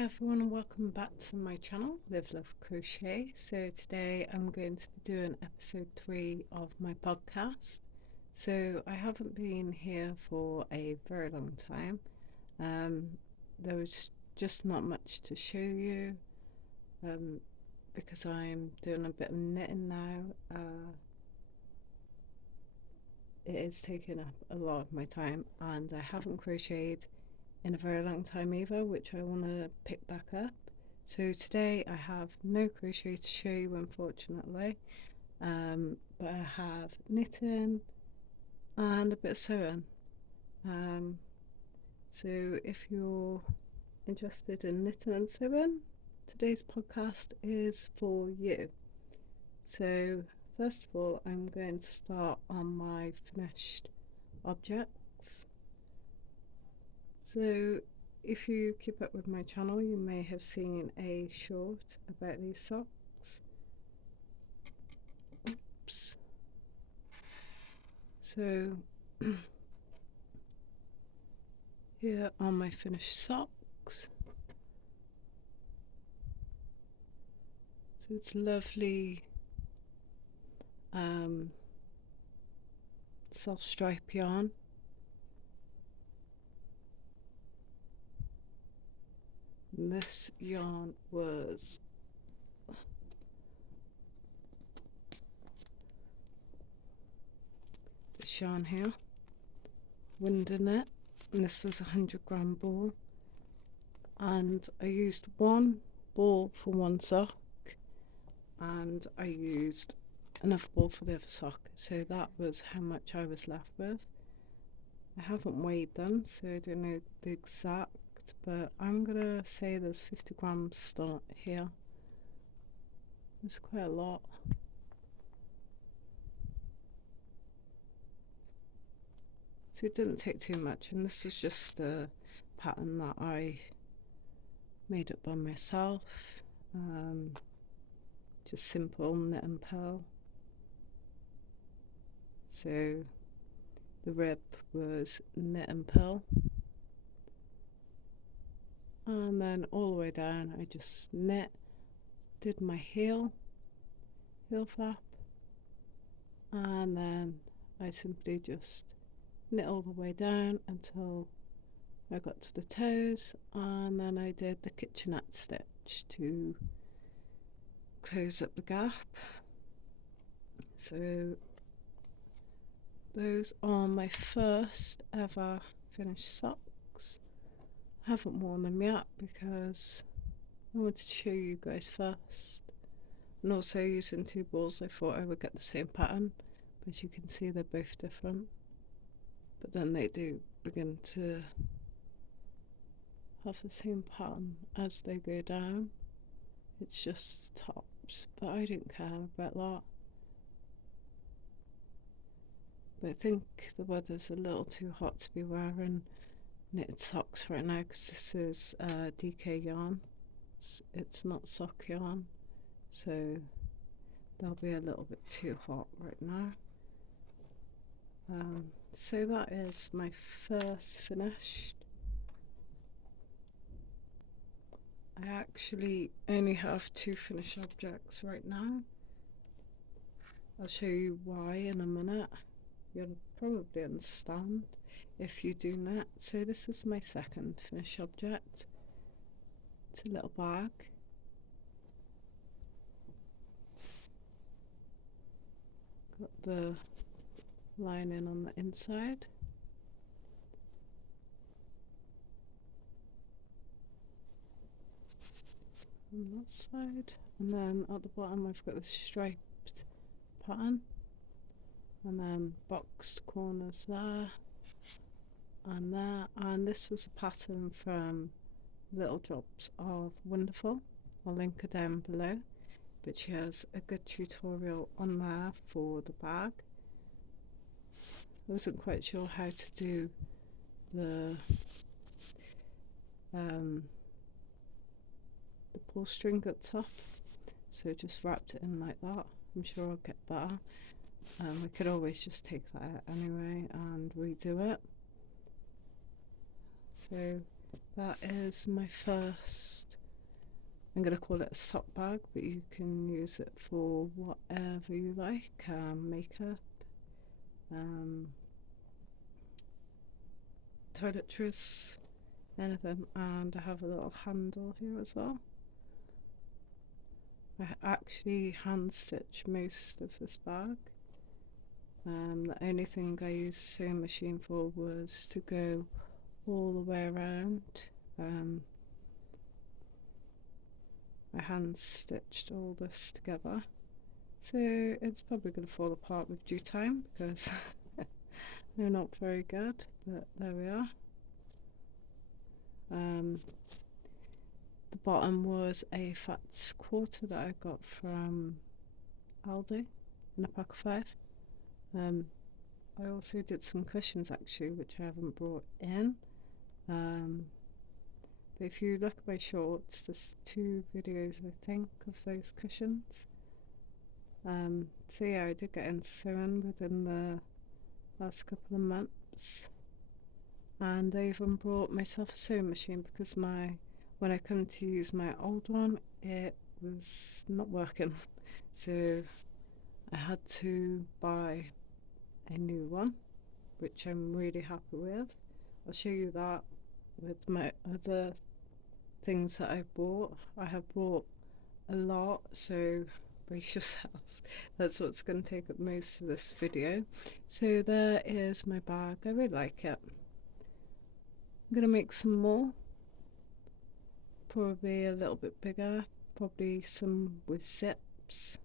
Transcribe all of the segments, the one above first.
Hi everyone and welcome back to my channel, Live Love Crochet. So today I'm going to be doing episode 3 of my podcast. So I haven't been here for a very long time. There was just not much to show you because I'm doing a bit of knitting now. It is taking up a lot of my time and I haven't crocheted in a very long time either, which I want to pick back up. So today I have no crochet to show you, unfortunately, but I have knitting and a bit of sewing. So if you're interested in knitting and sewing, today's podcast is for you. So first of all, I'm going to start on my finished objects. So if you keep up with my channel, you may have seen a short about these socks. Oops. So here are my finished socks. So it's lovely soft stripe yarn. And this yarn was this yarn here, Wind in it, and this was a 100-gram ball. And I used one ball for one sock, and I used another ball for the other sock. So that was how much I was left with. I haven't weighed them, so I don't know the exact, but I'm gonna say there's 50 grams still here. It's quite a lot. So it didn't take too much, and this is just the pattern that I made up by myself. Just simple knit and purl. So the rib was knit and purl, and then all the way down I just knit, did my heel flap, and then I simply just knit all the way down until I got to the toes, and then I did the kitchenette stitch to close up the gap. So those are my first ever finished socks. I haven't worn them yet because I wanted to show you guys first, and also using two balls I thought I would get the same pattern, but as you can see they're both different, but then they do begin to have the same pattern as they go down. It's just tops, but I didn't care about that. But I think the weather's a little too hot to be wearing knitted socks right now because this is DK yarn. It's not sock yarn, so they'll be a little bit too hot right now. So that is my first finished. I actually only have two finished objects right now. I'll show you why in a minute. You'll probably understand if you do knit. So this is my second finished object. It's a little bag. Got the lining on the inside. On that side, and then at the bottom I've got this striped pattern, and then boxed corners there and there, and this was a pattern from Little Drops of Wonderful. I'll link her down below, but she has a good tutorial on there for the bag. I wasn't quite sure how to do the pull string at the top, so just wrapped it in like that. I'm sure I'll get better. We could always just take that out anyway and redo it. So that is my first I'm going to call it a sock bag, but you can use it for whatever you like, makeup, um, toiletries, anything. And I have a little handle here as well. I actually hand stitch most of this bag. The only thing I used the sewing machine for was to go all the way around. I hand stitched all this together, so it's probably going to fall apart with due time because they're not very good, but there we are. The bottom was a Fats quarter that I got from Aldi in a pack of 5. I also did some cushions actually, which I haven't brought in. But if you look at my shorts, there's 2 videos I think of those cushions. So yeah, I did get into sewing within the last couple of months, and I even brought myself a sewing machine because when I come to use my old one, it was not working, so I had to buy a new one, which I'm really happy with. I'll show you that with my other things that I bought. I have bought a lot, so brace yourselves. That's what's going to take up most of this video. So there is my bag. I really like it. I'm going to make some more, probably a little bit bigger, probably some with zips.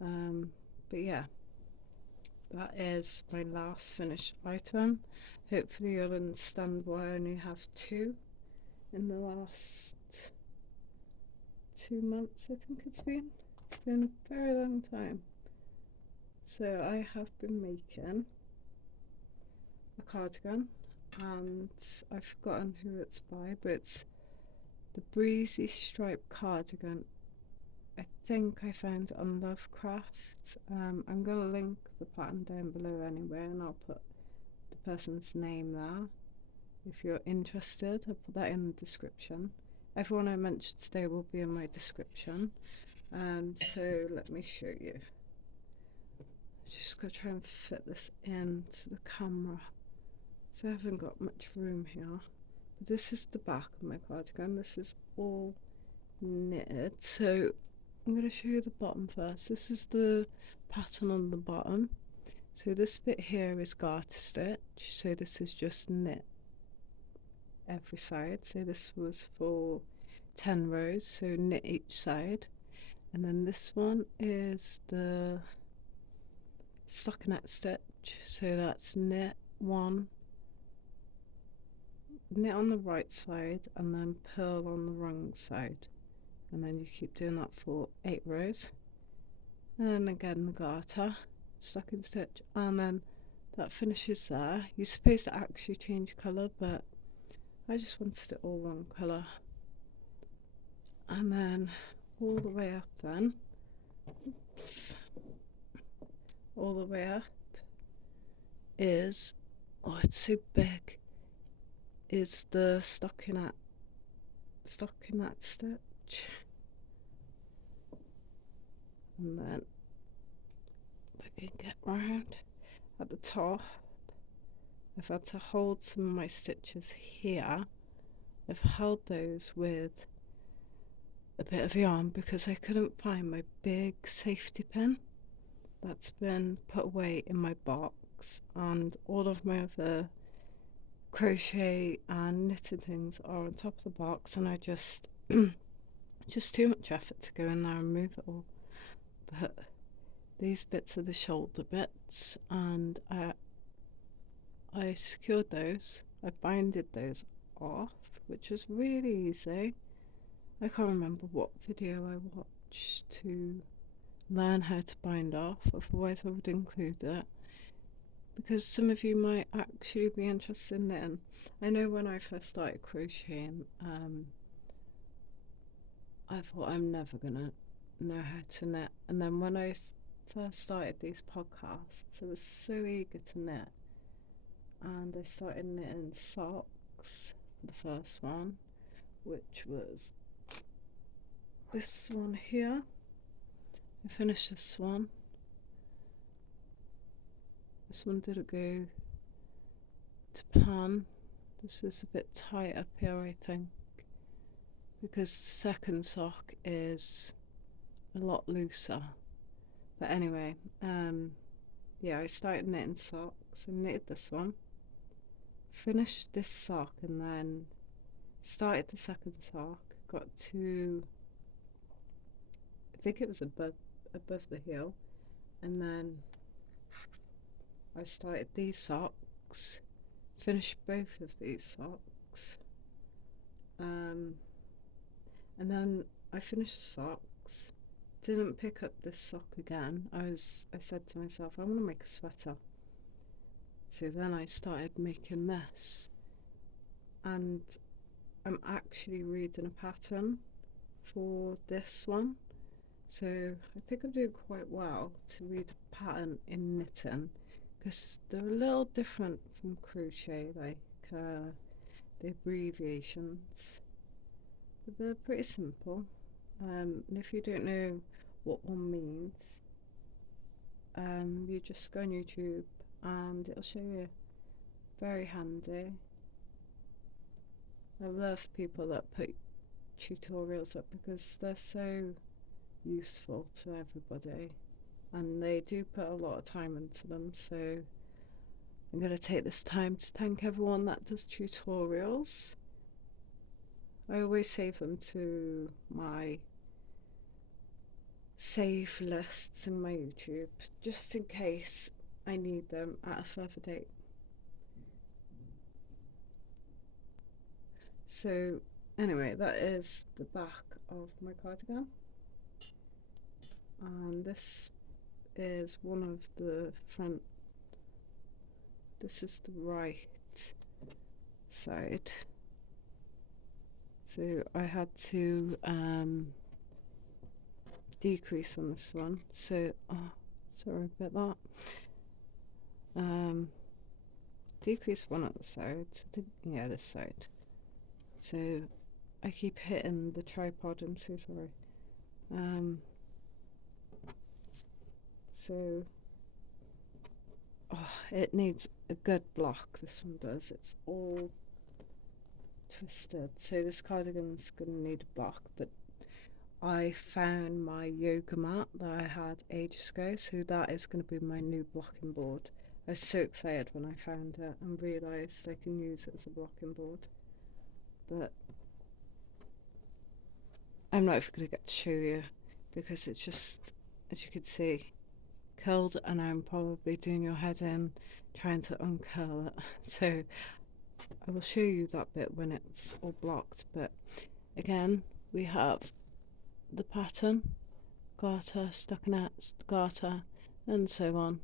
But yeah, that is my last finished item. Hopefully you'll understand why I only have 2 in the last 2 months. I think it's been a very long time. So I have been making a cardigan, and I've forgotten who it's by, but it's the Breezy Stripe cardigan. I think I found it on Lovecraft. I'm going to link the pattern down below anyway, and I'll put the person's name there if you're interested. I'll put that in the description. Everyone I mentioned today will be in my description. So let me show you. Just gonna try and fit this into the camera, so I haven't got much room here. But this is the back of my cardigan. This is all knitted, so I'm going to show you the bottom first. This is the pattern on the bottom. So this bit here is garter stitch, so this is just knit every side. So this was for 10 rows, so knit each side. And then this one is the stockinette stitch, so that's knit on the right side and then purl on the wrong side, and then you keep doing that for 8 rows. And then again the garter, stocking stitch, and then that finishes there. You're supposed to actually change colour, but I just wanted it all one colour. And then all the way up then, oops, all the way up is, oh it's so big, is the stockinette stitch. And then if I can get round at the top, I've had to hold some of my stitches here. I've held those with a bit of yarn because I couldn't find my big safety pin. That's been put away in my box, and all of my other crochet and knitting things are on top of the box, and I just too much effort to go in there and move it all. But these bits are the shoulder bits, and I secured those. I binded those off, which was really easy. I can't remember what video I watched to learn how to bind off, otherwise I would include it, because some of you might actually be interested in knitting. I know when I first started crocheting, I thought I'm never gonna know how to knit, and then when I first started these podcasts, I was so eager to knit, and I started knitting socks for the first one, which was this one here. I finished this one. This one didn't go to plan. This is a bit tight up here, I think, because the second sock is a lot looser. But anyway, yeah, I started knitting socks. I knitted this one, finished this sock, and then started the second sock. Got to, I think it was above the heel, and then I started these socks, finished both of these socks, and then I finished the socks. Didn't pick up this sock again. I said to myself, I want to make a sweater. So then I started making this, and I'm actually reading a pattern for this one. So I think I'm doing quite well to read a pattern in knitting, because they're a little different from crochet, like the abbreviations, but they're pretty simple. And if you don't know what one means, you just go on YouTube and it'll show you. Very handy. I love people that put tutorials up because they're so useful to everybody, and they do put a lot of time into them. So I'm going to take this time to thank everyone that does tutorials. I always save them to my save lists in my YouTube, just in case I need them at a further date. So anyway, that is the back of my cardigan, and this is one of the front. This is the right side. So I had to decrease on this one. So sorry about that. Decrease one at the side. Yeah, this side. So I keep hitting the tripod. I'm so sorry. So it needs a good block. This one does. It's all twisted. So this cardigan's gonna need a block, but I found my yoga mat that I had ages ago, so that is going to be my new blocking board. I was so excited when I found it and realised I can use it as a blocking board, but I'm not even going to get to show you because it's just, as you can see, curled, and I'm probably doing your head in trying to uncurl it. So I will show you that bit when it's all blocked. But again, we have the pattern, garter, stockinette, garter, and so on.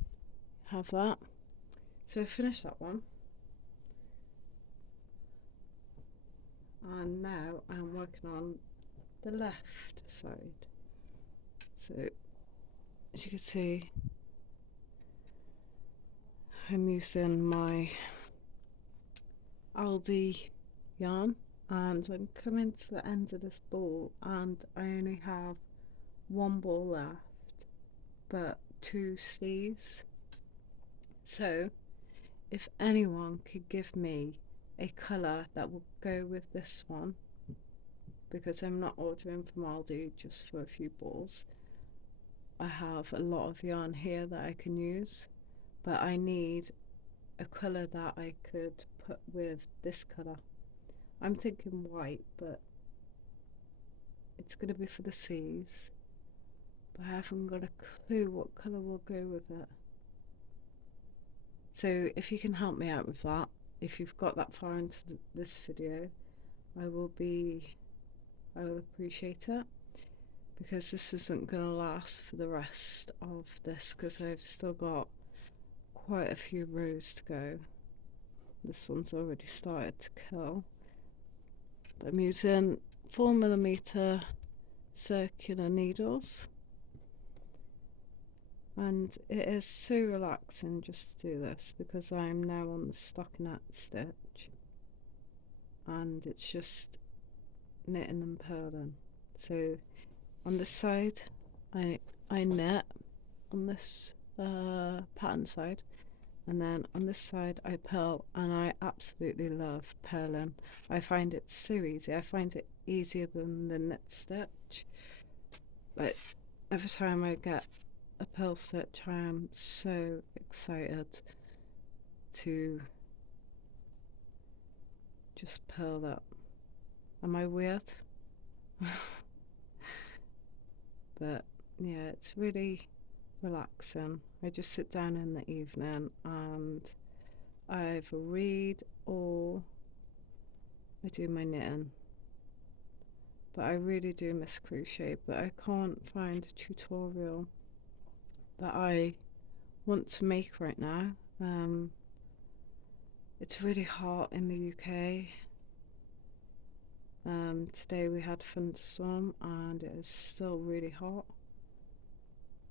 Have that. So I finished that one, and now I'm working on the left side. So as you can see, I'm using my Aldi yarn, and I'm coming to the end of this ball, and I only have one ball left but two sleeves. So if anyone could give me a colour that will go with this one, because I'm not ordering from Aldi just for a few balls. I have a lot of yarn here that I can use, but I need a colour that I could put with this colour. I'm thinking white, but it's going to be for the sleeves, but I haven't got a clue what colour will go with it. So if you can help me out with that, if you've got that far into this video, I will appreciate it, because this isn't going to last for the rest of this, because I've still got quite a few rows to go. This one's already started to curl. But I'm using 4mm circular needles, and it is so relaxing just to do this, because I'm now on the stockinette stitch and it's just knitting and purling. So on this side, I knit on this pattern side, and then on this side I purl, and I absolutely love purling. I find it so easy. I find it easier than the knit stitch. But every time I get a purl stitch, I am so excited to just purl up. Am I weird? But yeah, it's really relaxing. I just sit down in the evening and I either read or I do my knitting. But I really do miss crochet, but I can't find a tutorial that I want to make right now. It's really hot in the UK. Today we had a thunderstorm and it is still really hot.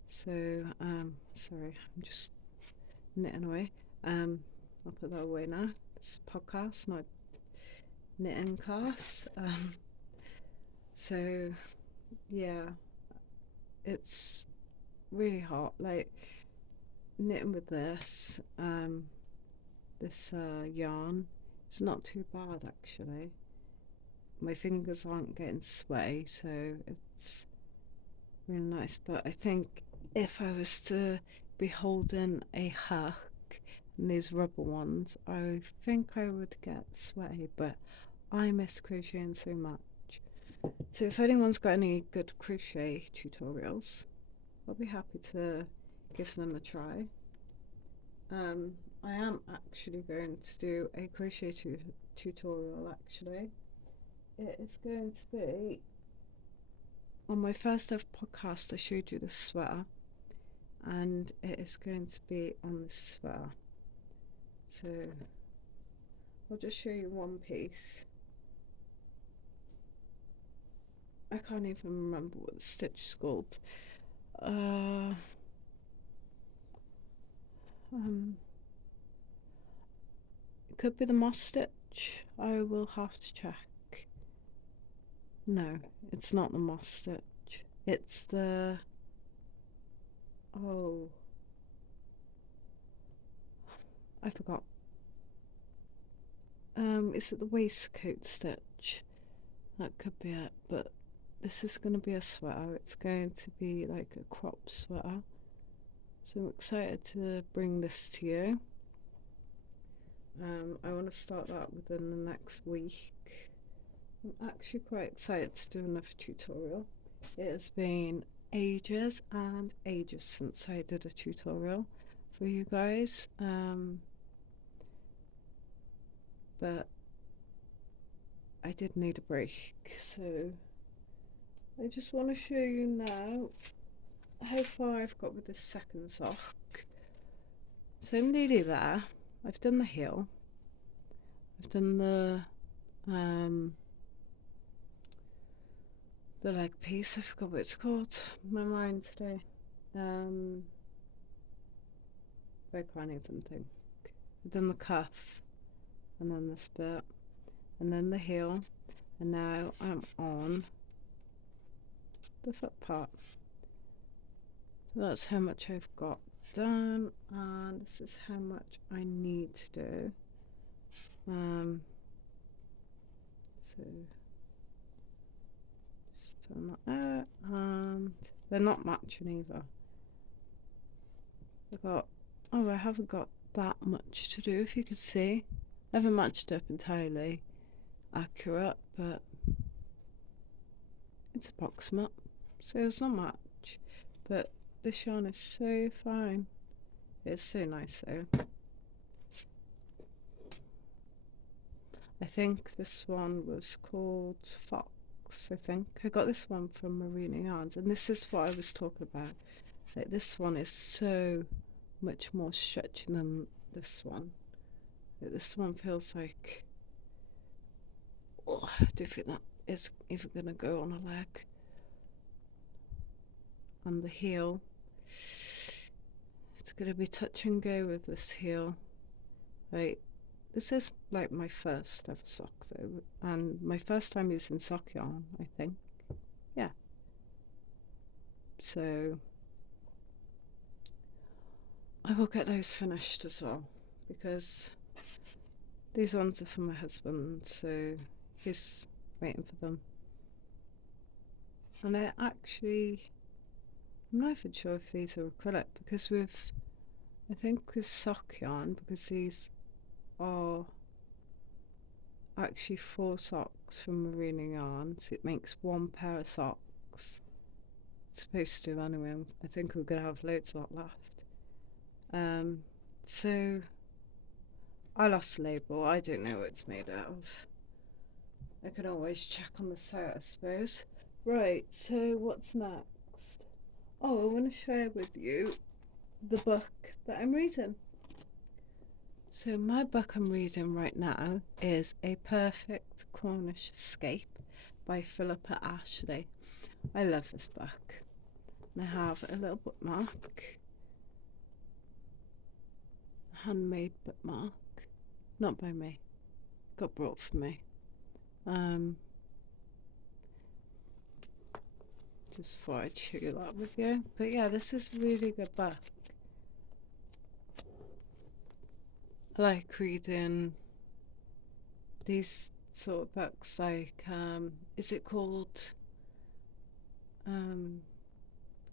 So, sorry, I'm just knitting away. I'll put that away now. It's a podcast, not knitting class. So yeah, it's really hot. Like knitting with this, this yarn, it's not too bad actually. My fingers aren't getting sweaty, so it's really nice. But I think if I was to be holding a hook and these rubber ones, I think I would get sweaty. But I miss crocheting so much. So if anyone's got any good crochet tutorials, I'll be happy to give them a try. I am actually going to do a crochet tutorial actually. It is going to be on my first ever podcast. I showed you this sweater, and it is going to be on this sweater. So I'll just show you one piece. I can't even remember what the stitch is called. It could be the moss stitch. I will have to check. No, it's not the moss stitch. It's the... Oh, I forgot. Is it the waistcoat stitch? That could be it, but this is going to be a sweater. It's going to be like a crop sweater. So I'm excited to bring this to you. I want to start that within the next week. I'm actually quite excited to do another tutorial. It has been ages and ages since I did a tutorial for you guys. But I did need a break, so I just want to show you now how far I've got with this second sock. So I'm nearly there. I've done the heel. I've done the leg piece. I forgot what it's called. My mind today. I can't even think. I've done the cuff, and then this bit, and then the heel, and now I'm on the foot part. So that's how much I've got done, and this is how much I need to do. So just turn that out, and they're not matching either. I haven't got that much to do, if you could see. I haven't matched up entirely accurate, but it's approximate, so it's not much. But this yarn is so fine. It's so nice though. I think this one was called Fox, I think. I got this one from Marina Yarns, and this is what I was talking about. Like, this one is so much more stretchy than this one. Like, this one feels like... Oh, I do think that is even going to go on a leg. And the heel. It's going to be touch and go with this heel. Like, this is like my first ever sock though, and my first time using sock yarn, I think. Yeah. So I will get those finished as well, because these ones are for my husband, so he's waiting for them. And I'm not even sure if these are acrylic, because I think with sock yarn, because these are actually 4 socks from merino yarn, so it makes 1 pair of socks. It's supposed to anyway. I think we're gonna have loads of that left. So I lost the label. I don't know what it's made out of. I can always check on the site, I suppose. Right, so what's next? Oh, I want to share with you the book that I'm reading. So my book I'm reading right now is A Perfect Cornish Escape by Philippa Ashley. I love this book. And I have a little bookmark, a handmade bookmark, not by me, got brought for me. Just thought I'd share that with you. But yeah, this is a really good book. I like reading these sort of books, like is it called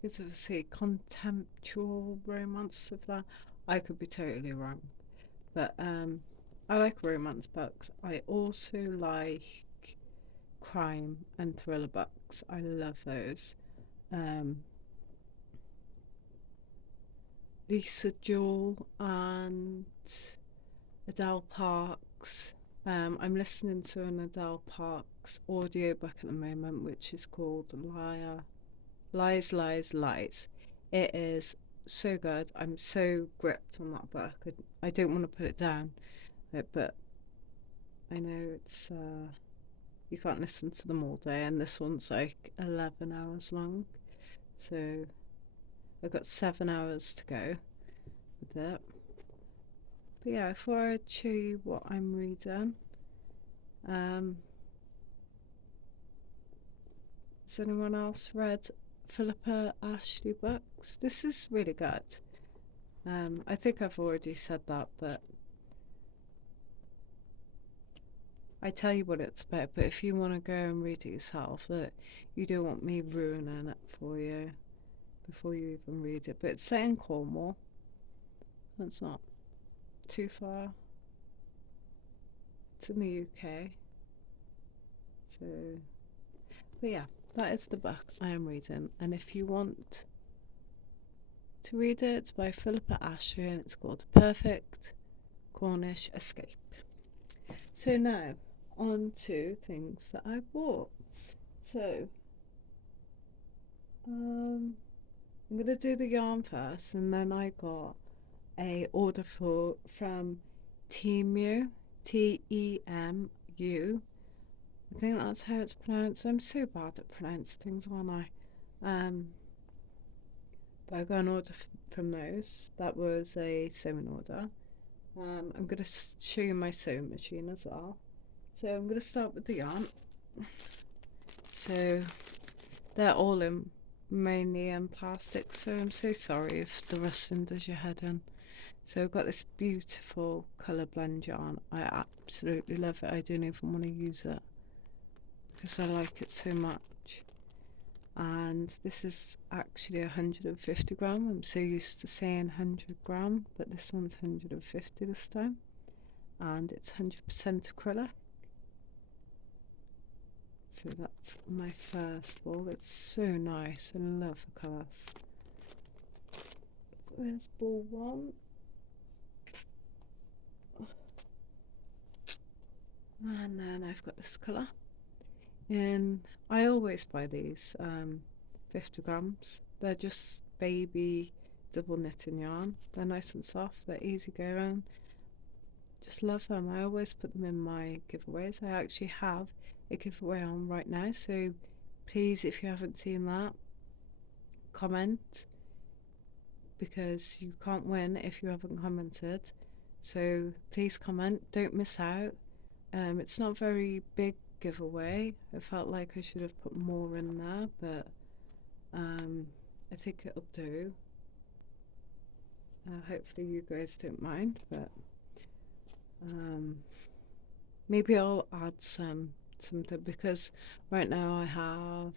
because of say contemptual romance of that? I could be totally wrong, but I like romance books. I also like crime and thriller books. I love those. um Lisa Jewell and Adele Parks. I'm listening to an Adele Parks audiobook at the moment, which is called Lies, Lies, Lies. It is so good. I'm so gripped on that book. I don't want to put it down, but I know it's you can't listen to them all day, and this one's like 11 hours long. So I've got 7 hours to go with it. But yeah, before I show you what I'm reading, has anyone else read Philippa Ashley books? This is really good. I think I've already said that, but I tell you what it's about. But if you want to go and read it yourself, that you don't want me ruining it for you before you even read it. But it's set in Cornwall. That's not too far. It's in the UK. So, but yeah, that is the book I am reading. And if you want to read it, it's by Philippa Ashley and it's called Perfect Cornish Escape. So now, on to things that I bought. So, I'm going to do the yarn first, and then I got a order from Temu, Temu. I think that's how it's pronounced. I'm so bad at pronouncing things, aren't I? But I got an order from those. That was a sewing order. I'm going to show you my sewing machine as well. So I'm going to start with the yarn. So they're all mainly in plastic, so I'm so sorry if the rustling does your head in. So I've got this beautiful colour blend yarn. I absolutely love it. I don't even want to use it because I like it so much. And this is actually 150 gram. I'm so used to saying 100 gram, but this one's 150 this time. And it's 100% acrylic. So that's my first ball. It's so nice. I love the colours. There's ball one. And then I've got this colour. And I always buy these 50 grams. They're just baby double knitting yarn. They're nice and soft. They're easy going. Just love them. I always put them in my giveaways. I actually have a giveaway on right now, so please, if you haven't seen that, comment, because you can't win if you haven't commented. So please comment, don't miss out. It's not a very big giveaway. I felt like I should have put more in there, but I think it'll do. Hopefully you guys don't mind, but um, maybe I'll add something because right now I have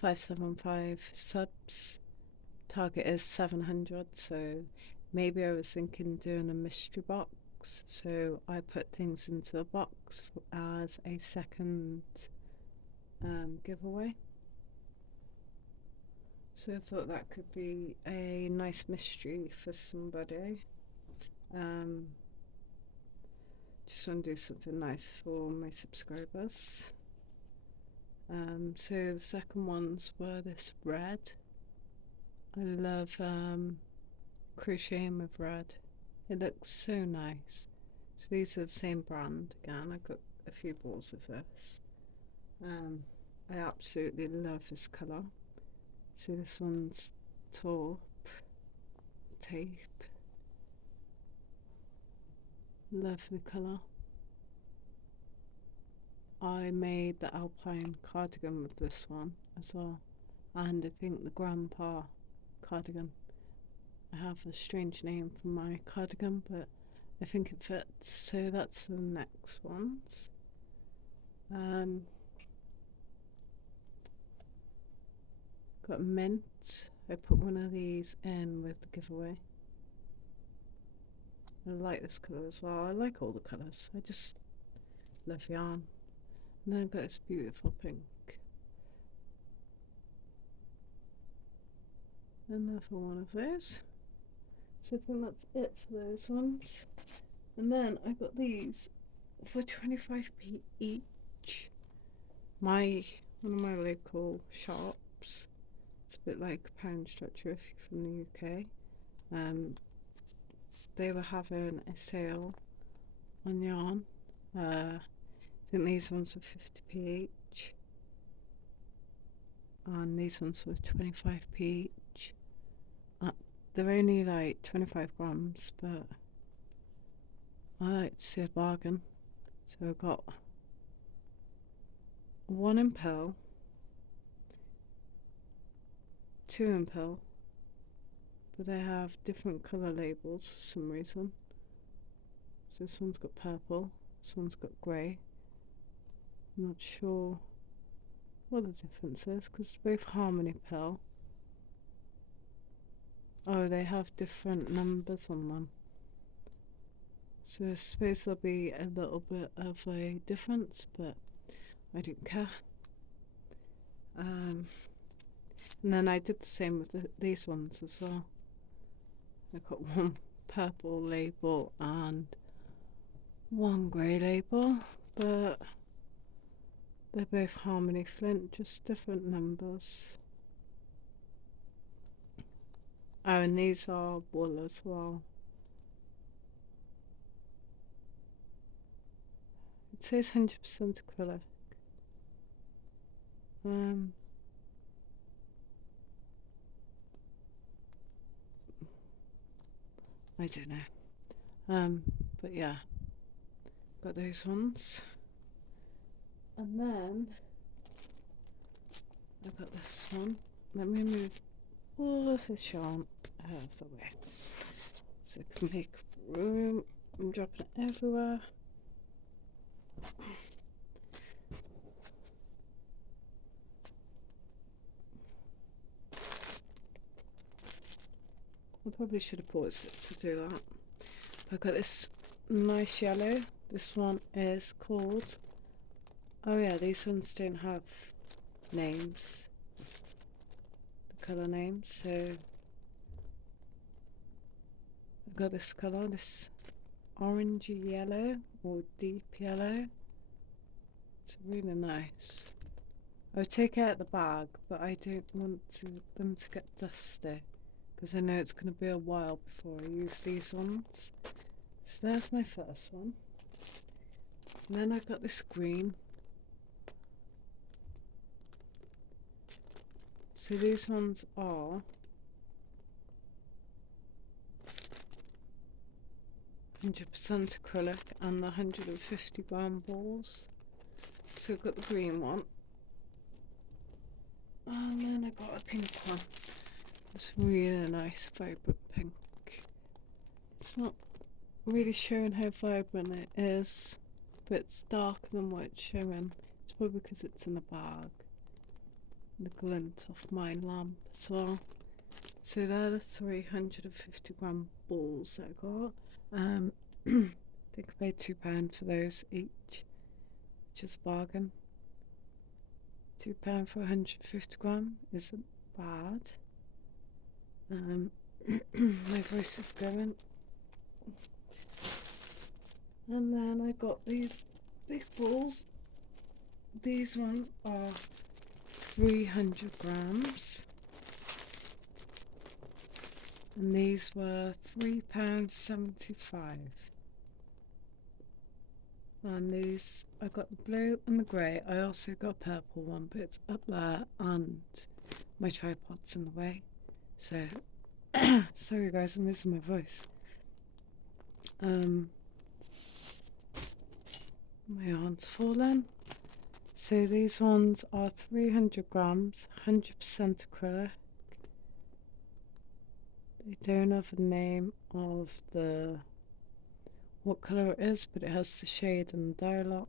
575 subs. Target is 700, so maybe I was thinking doing a mystery box. So I put things into a box as a second giveaway. So I thought that could be a nice mystery for somebody. Just want to do something nice for my subscribers. So the second ones were this red. I love crocheting with red. It looks so nice. So these are the same brand again. I got a few balls of this. I absolutely love this colour. So this one's taupe tape. Lovely colour. I made the alpine cardigan with this one as well, and I think the grandpa cardigan. I have a strange name for my cardigan, but I think it fits. So that's the next ones. Got mint. I put one of these in with the giveaway. I like this colour as well. I like all the colours. I just love yarn. And then I've got this beautiful pink. Another one of those. So I think that's it for those ones. And then I got these for 25p each. One of my local shops. It's a bit like Pound Structure if you're from the UK. They were having a sale on yarn. I think these ones were 50p each, and these ones were 25p each. They're only like 25 grams, but I like to see a bargain. So I got one in pearl, two in pearl, but they have different colour labels for some reason. So this one's got purple, this one's got grey. I'm not sure what the difference is because it's both Harmony Pearl. Oh, they have different numbers on them. So I suppose there'll be a little bit of a difference, but I don't care. And then I did the same with these ones as well. I got one purple label and one grey label, but they're both Harmony Flint, just different numbers. Oh, and these are wool as well. It says 100% acrylic. I don't know. But yeah, got those ones. And then I got this one. Let me move all of this yarn out of the way so I can make room. I'm dropping it everywhere. I probably should have paused it to do that. I've got this nice yellow. This one is called, oh yeah, these ones don't have names, the colour names, so I've got this colour, this orangey yellow or deep yellow. It's really nice. I would take it out the bag, but I don't want them to get dusty because I know it's going to be a while before I use these ones. So there's my first one. And then I've got this green. So these ones are 100% acrylic and the 150 gram balls. So I've got the green one. And then I got a pink one. It's really nice, vibrant pink. It's not really showing how vibrant it is, but it's darker than what it's showing. It's probably because it's in a bag. The glint of my lamp as well. So they're the 350 gram balls that I got. I think I paid £2 for those each, which is a bargain. £2 for 150 gram isn't bad. My voice is going. And then I got these big balls. These ones are 300 grams. And these were £3.75. And these, I got the blue and the grey. I also got a purple one, but it's up there and my tripod's in the way. So, sorry guys, I'm losing my voice. My arm's fallen. So these ones are 300 grams, 100% acrylic. They don't have a name of what colour it is, but it has the shade and the dial up.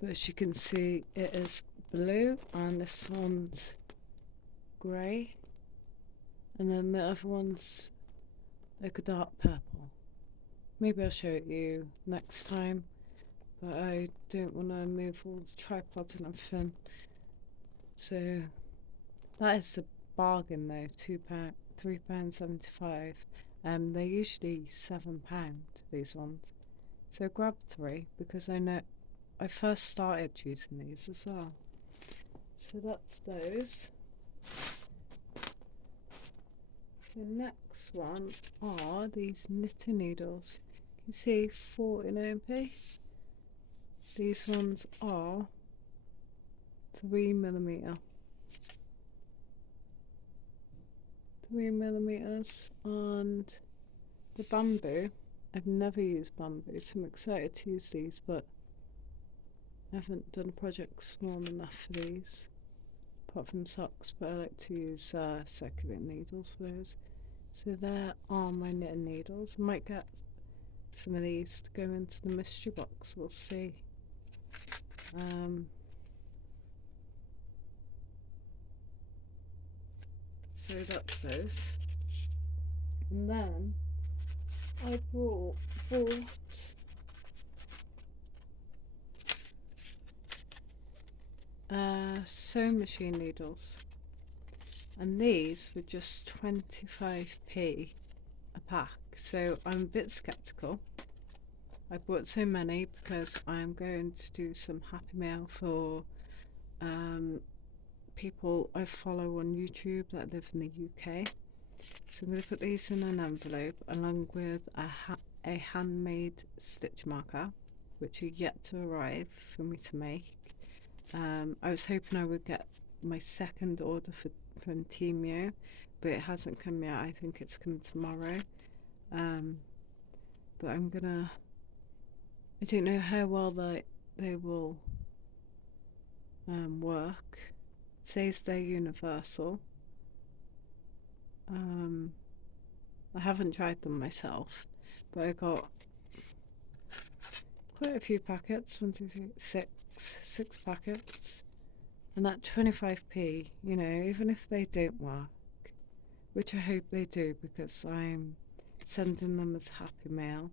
But as you can see, it is blue, and this one's grey, and then the other one's like a dark purple. Maybe I'll show it you next time, but I don't want to move all the tripods and everything. So that is a bargain though, £2, £3.75. They're usually £7, these ones. So grab 3 because I know I first started using these as well. So that's those. The next one are these knitting needles. You can see 49p. These ones are 3mm. 3mm, and the bamboo. I've never used bamboo, so I'm excited to use these, but I haven't done a project small enough for these, apart from socks, but I like to use circular needles for those. So there are my knitting needles. I might get some of these to go into the mystery box, we'll see. So that's those. And then I bought sewing machine needles, and these were just 25p a pack, so I'm a bit skeptical. I bought so many because I'm going to do some happy mail for people I follow on YouTube that live in the UK. So I'm going to put these in an envelope along with a handmade stitch marker, which are yet to arrive for me to make. I was hoping I would get my second order from Temu, but it hasn't come yet. I think it's coming tomorrow. But I don't know how well they will work. It says they're universal. I haven't tried them myself, but I got quite a few packets. 1, 2, 3, 6 packets, and at 25p, you know, even if they don't work, which I hope they do because I'm sending them as happy mail.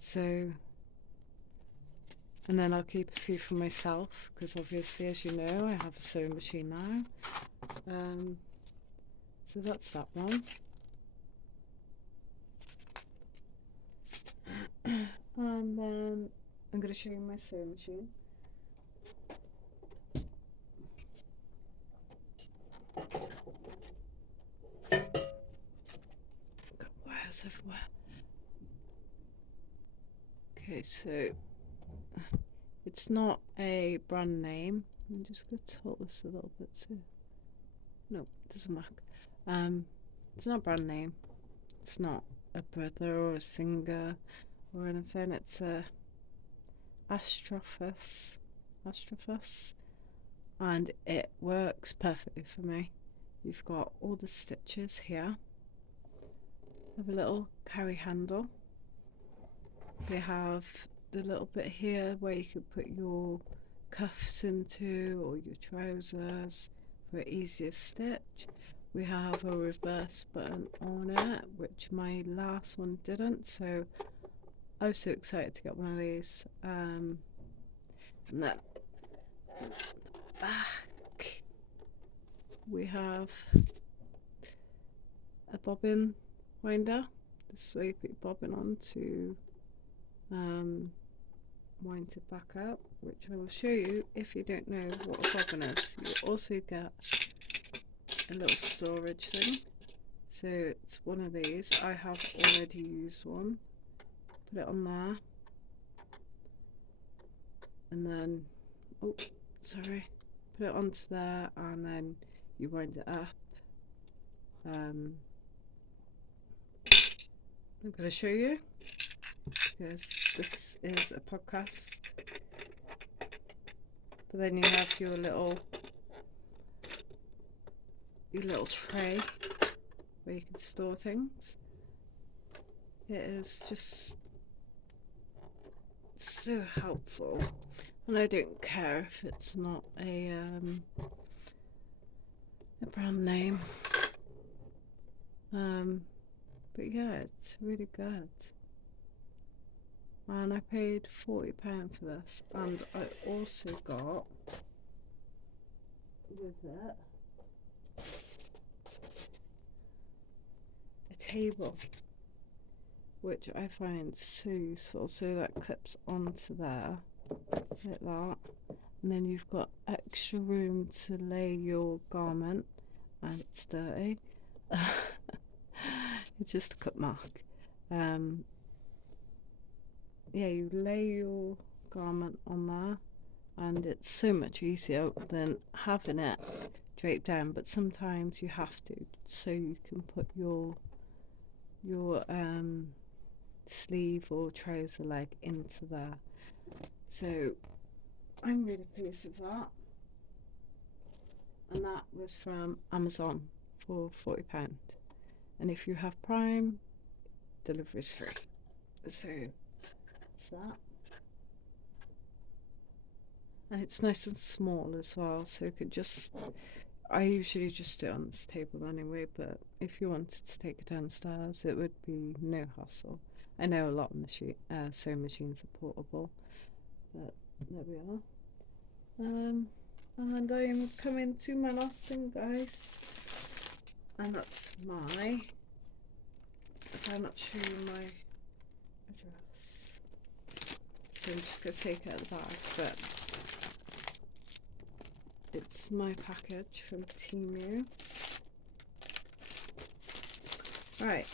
So, and then I'll keep a few for myself because obviously, as you know, I have a sewing machine now. So that's that one. And then I'm going to show you my sewing machine. Got wires everywhere. Okay, so it's not a brand name. I'm just going to tilt this a little bit too. No, it doesn't matter. It's not a brand name. It's not a brother or a singer or anything. It's a Astrophus, and it works perfectly for me. You've got all the stitches here. Have a little carry handle. We have the little bit here where you could put your cuffs into or your trousers for easiest stitch. We have a reverse button on it, which my last one didn't, so I was so excited to get one of these. And then back we have a bobbin winder. This is where you put your bobbin on to wind it back out, which I will show you if you don't know what a bobbin is. You also get a little storage thing. So it's one of these. I have already used one. Put it on there. And then, oh, sorry. Put it onto there and then you wind it up. I'm going to show you because this is a podcast. But then you have your little tray where you can store things. It is just so helpful, and I don't care if it's not a brand name. But yeah, it's really good. And I paid £40 for this, and I also got with it a table, which I find so useful. So that clips onto there like that, and then you've got extra room to lay your garment, and it's dirty. It's just a cut mark. Yeah, you lay your garment on there, and it's so much easier than having it draped down, but sometimes you have to, so you can put your sleeve or trouser leg into there. So I'm really pleased with that, and that was from Amazon for £40. And if you have Prime, delivery is free. So that's that. And it's nice and small as well, so you could just, I usually just do it on this table anyway, but if you wanted to take it downstairs, it would be no hassle. I know a lot of sewing machines are portable, but there we are. And I'm coming to my last thing, guys, and that's my, if I'm not show you my address, so I'm just going to take it out of the bag, but it's my package from Temu. Right.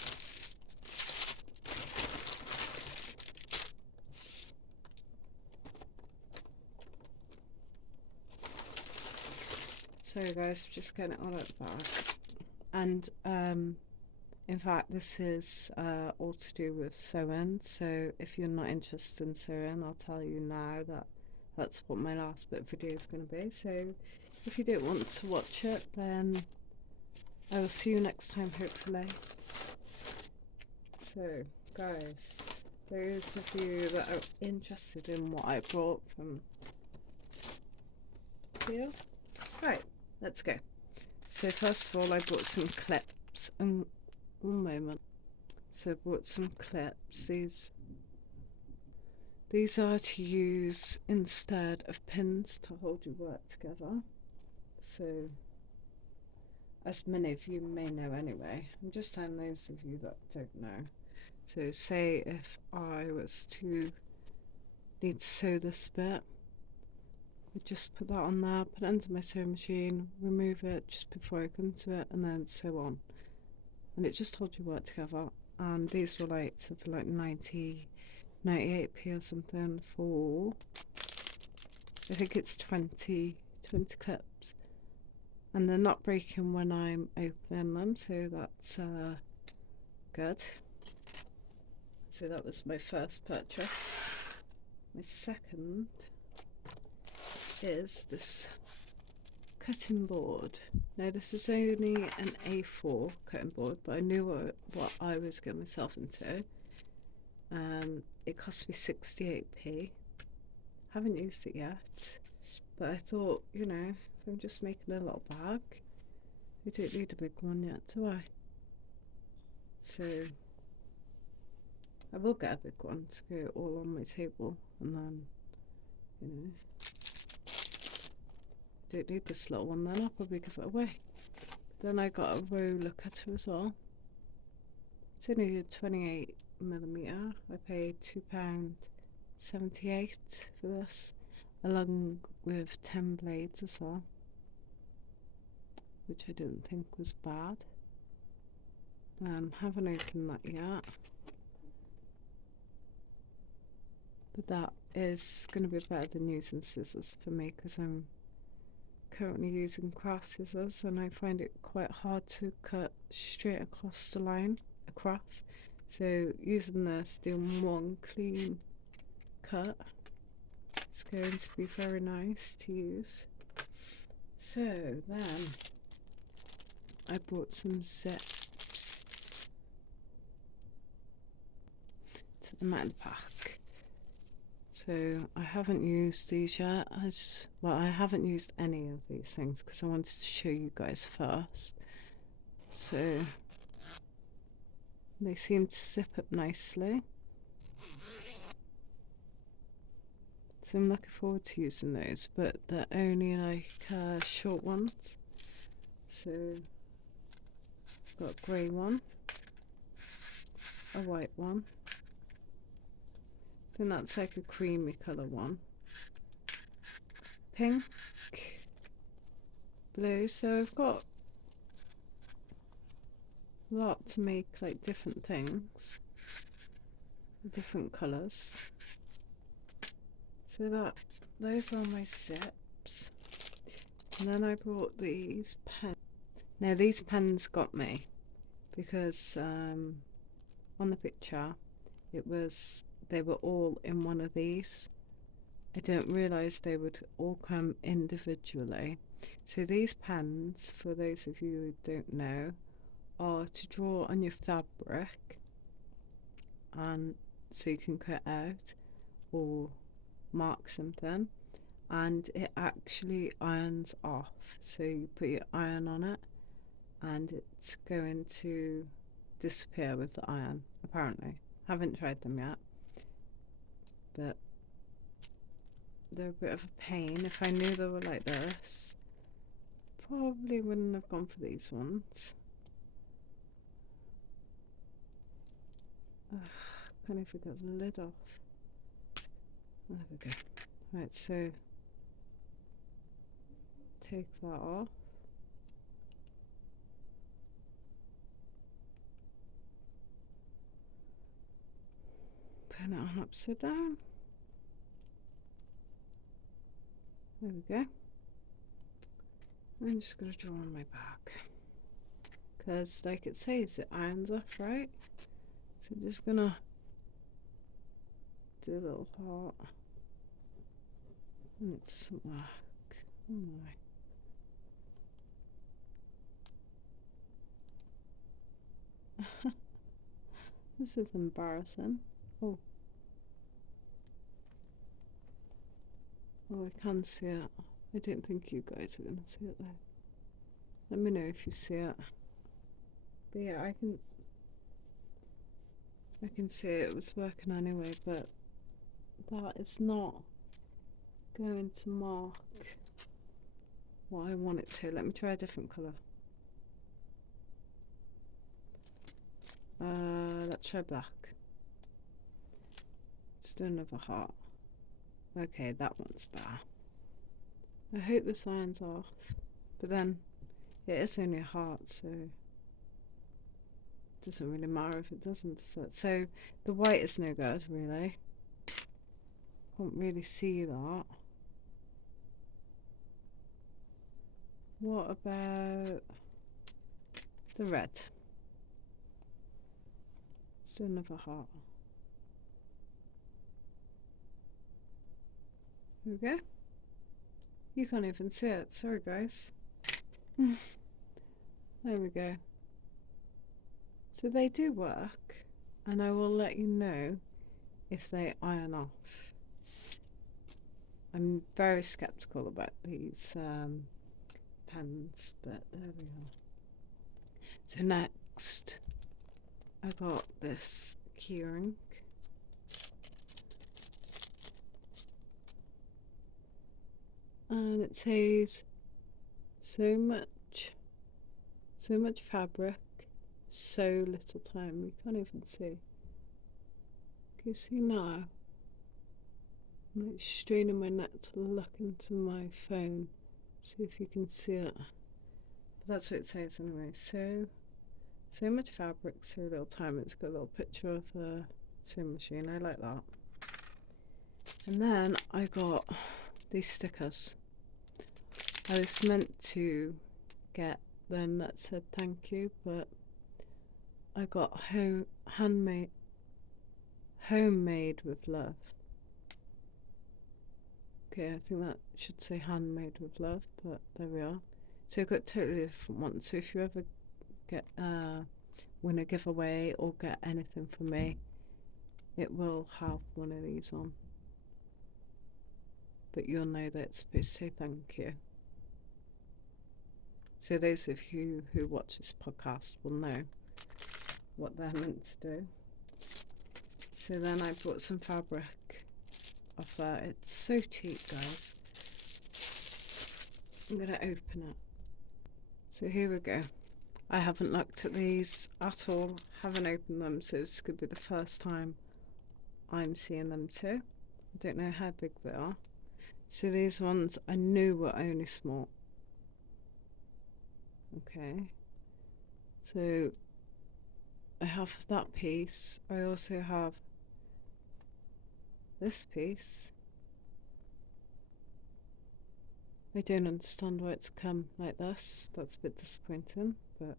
Sorry guys, just getting it all out the bag. And in fact this is all to do with sewing, so if you're not interested in sewing, I'll tell you now that that's what my last bit video is going to be. So if you don't want to watch it, then I will see you next time, hopefully. So guys, those of you that are interested in what I brought from here, right, let's go. So first of all, I brought some clips, and one moment. So I brought some clips. These are to use instead of pins to hold your work together. So, as many of you may know anyway, I'm just telling those of you that don't know. So say if I was to need to sew this bit, I'd just put that on there, put it under my sewing machine, remove it just before I come to it, and then sew on. And it just holds your work together. And these were like something like 98p or something for, I think it's 20 clips, and they're not breaking when I'm opening them, so that's good. So that was my first purchase. My second is this cutting board. Now this is only an A4 cutting board, but I knew what I was getting myself into. It cost me 68p. Haven't used it yet, but I thought, you know, if I'm just making a little bag, I don't need a big one yet, do I? So I will get a big one to go all on my table, and then, you know, don't need this little one, then I'll probably give it away. Then I got a roller cutter as well. It's only a 28mm. I paid £2.78 for this, along with 10 blades as well, which I didn't think was bad. Haven't opened that yet, but that is going to be better than using scissors for me, because I'm currently using craft scissors and I find it quite hard to cut straight across the line so using this, doing one clean cut, is going to be very nice to use. So then I brought some zips to the matter pack. So I haven't used these yet. I haven't used any of these things because I wanted to show you guys first. So they seem to zip up nicely. So I'm looking forward to using those, but they're only like short ones. So got a grey one, a white one. I think that's like a creamy colour one. Pink, blue. So I've got a lot to make like different things, different colours. So those are my zips. And then I brought these pens. Now these pens got me because on the picture they were all in one of these. I didn't realise they would all come individually. So these pens, for those of you who don't know, are to draw on your fabric, and so you can cut out or mark something, and it actually irons off. So you put your iron on it and it's going to disappear with the iron, apparently. Haven't tried them yet, but they're a bit of a pain. If I knew they were like this, probably wouldn't have gone for these ones. Ugh, can't even get the lid off. There we go. Right, so take that off. Put it on upside down. There we go. I'm just going to draw on my back, because like it says, it irons off, right? So I'm just going to do a little heart, and it doesn't work. Oh my. This is embarrassing. Oh, I can see it. I don't think you guys are going to see it though. Let me know if you see it. But yeah, I can see it was working anyway, but that is not going to mark what I want it to. Let me try a different colour. Let's try black. Let's do another heart. Okay, that one's better. I hope this iron's off, but then it is only a heart, so it doesn't really matter if it doesn't, does it? So the white is no good, really. Can't really see that. What about the red? Let's do another heart. There we go. You can't even see it. Sorry, guys. There we go. So they do work, and I will let you know if they iron off. I'm very skeptical about these pens, but there we are. So next, I got this keyring. And it says so much fabric, so little time. You can't even see. Can you see now? I'm like straining my neck to look into my phone, see if you can see it. But that's what it says anyway. So much fabric, so little time. It's got a little picture of a sewing machine. I like that. And then I got these stickers. I was meant to get them that said thank you, but I got homemade with love. Okay, I think that should say handmade with love, but there we are. So I've got totally different ones. So if you ever get win a giveaway or get anything from me, it will have one of these on. But you'll know that it's supposed to say thank you. So those of you who watch this podcast will know what they're meant to do. So then I bought some fabric of that. It's so cheap, guys. I'm gonna open it. So here we go. I haven't looked at these at all, haven't opened them, so this could be the first time I'm seeing them too. I don't know how big they are. So these ones I knew were only small. Okay. So I have that piece. I also have this piece. I don't understand why it's come like this. That's a bit disappointing, but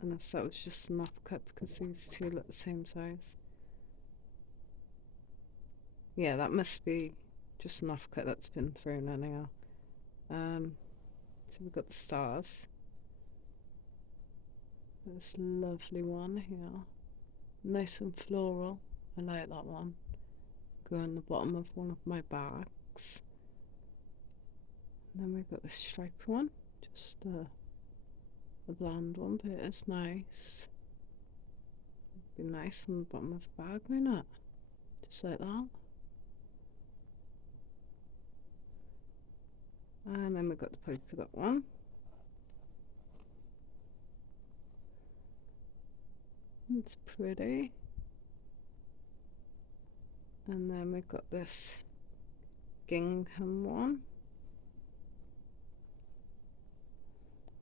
unless that was just an offcut because these two look the same size. Yeah, that must be just an offcut that's been thrown anyhow. So we've got the stars. This lovely one here. Nice and floral. I like that one. Go on the bottom of one of my bags. And then we've got this striped one. Just a bland one, but it's nice. It'd be nice on the bottom of the bag, wouldn't it? Just like that. And then we've got the polka dot one. It's pretty. And then we've got this gingham one.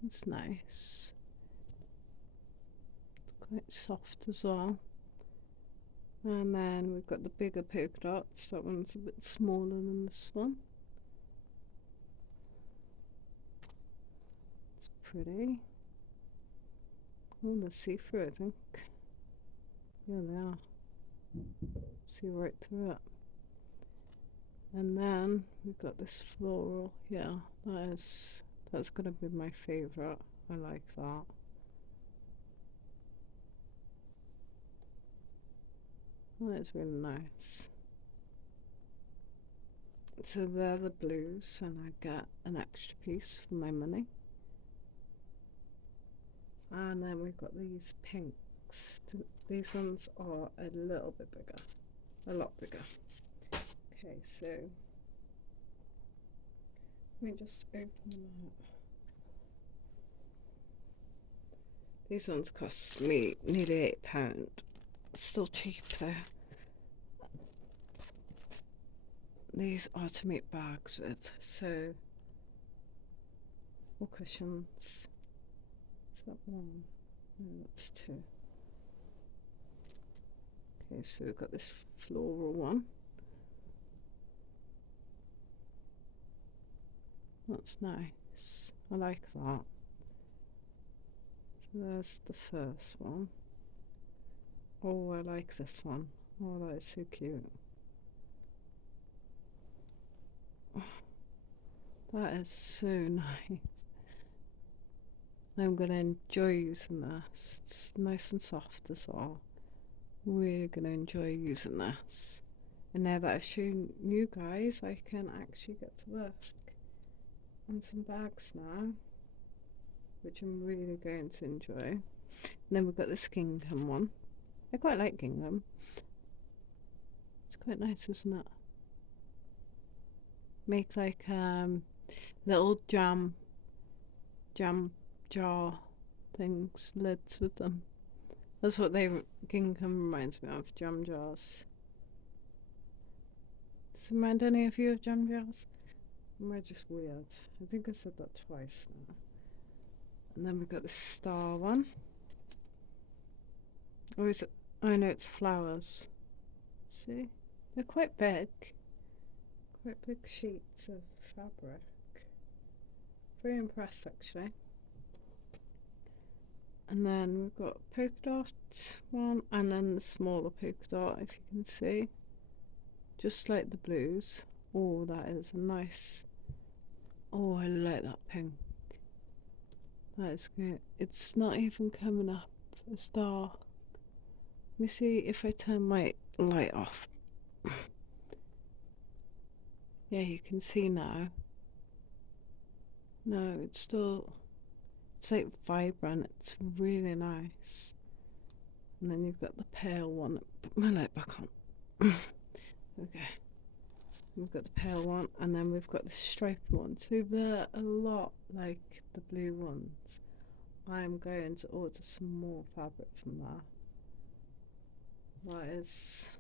It's nice. It's quite soft as well. And then we've got the bigger polka dots. That one's a bit smaller than this one. It's pretty. Oh, they're see-through, I think. Yeah, they are. See right through it. And then we've got this floral here. That's gonna be my favourite. I like that. Oh, that's really nice. So they're the blues, and I get an extra piece for my money. And then we've got these pinks. These ones are a little bit bigger, a lot bigger. Okay, so let me just open them up. These ones cost me nearly £8. Still cheap though. These are to make bags with, so more cushions. Is that one? No, that's two. Okay, so we've got this floral one. That's nice. I like that. So there's the first one. Oh, I like this one. Oh, that is so cute. That is so nice. I'm gonna enjoy using this. It's nice and soft as well. Really gonna enjoy using this. And now that I've shown you guys, I can actually get to work on some bags now, which I'm really going to enjoy. And then we've got this gingham one. I quite like gingham. It's quite nice, isn't it? Make like little jam jar things, lids with them. That's what gingham reminds me of, jam jars. Does it remind any of you of jam jars? Am I just weird? I think I said that twice now. And then we've got the star one. Or is it? Oh no, it's flowers. See? They're quite big. Quite big sheets of fabric. Very impressed actually. And then we've got polka dot one, and then the smaller polka dot, if you can see. Just like the blues. Oh, that is a nice. Oh, I like that pink. That is good. It's not even coming up as dark. Let me see if I turn my light off. Yeah, you can see now. No, it's like vibrant. It's really nice. And then you've got the pale one. Put my light back on. Okay. We've got the pale one, and then we've got the striped one. So they're a lot like the blue ones. I'm going to order some more fabric from there. That is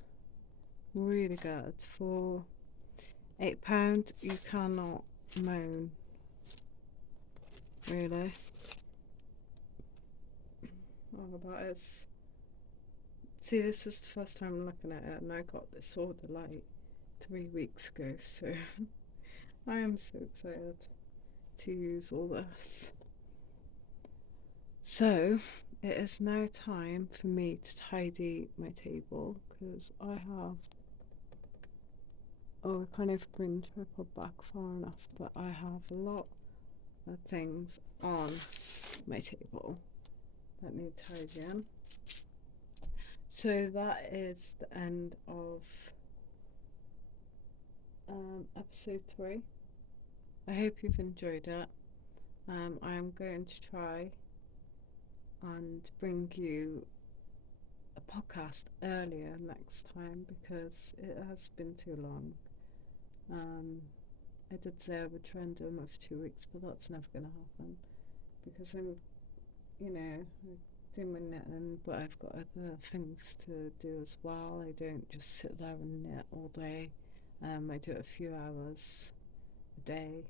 really good. For £8, you cannot moan. Really. Oh, that is. See, this is the first time I'm looking at it, and I got this order like 3 weeks ago, so I am so excited to use all this. So it is now time for me to tidy my table because I have. Oh, I can't even bring the tripod back far enough, but I have a lot of things on my table that need tidying. So that is the end of episode 3. I hope you've enjoyed it. I am going to try and bring you a podcast earlier next time because it has been too long. I did say I would try and do them for 2 weeks, but that's never going to happen because I'm, doing my knitting, but I've got other things to do as well. I don't just sit there and knit all day. I do it a few hours a day.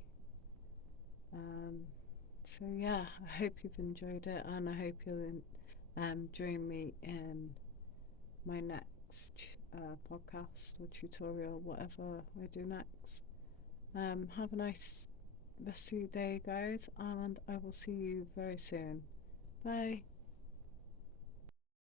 So yeah, I hope you've enjoyed it, and I hope you'll join me in my next podcast or tutorial, whatever I do next. Have a nice rest of your day, guys, and I will see you very soon. Bye.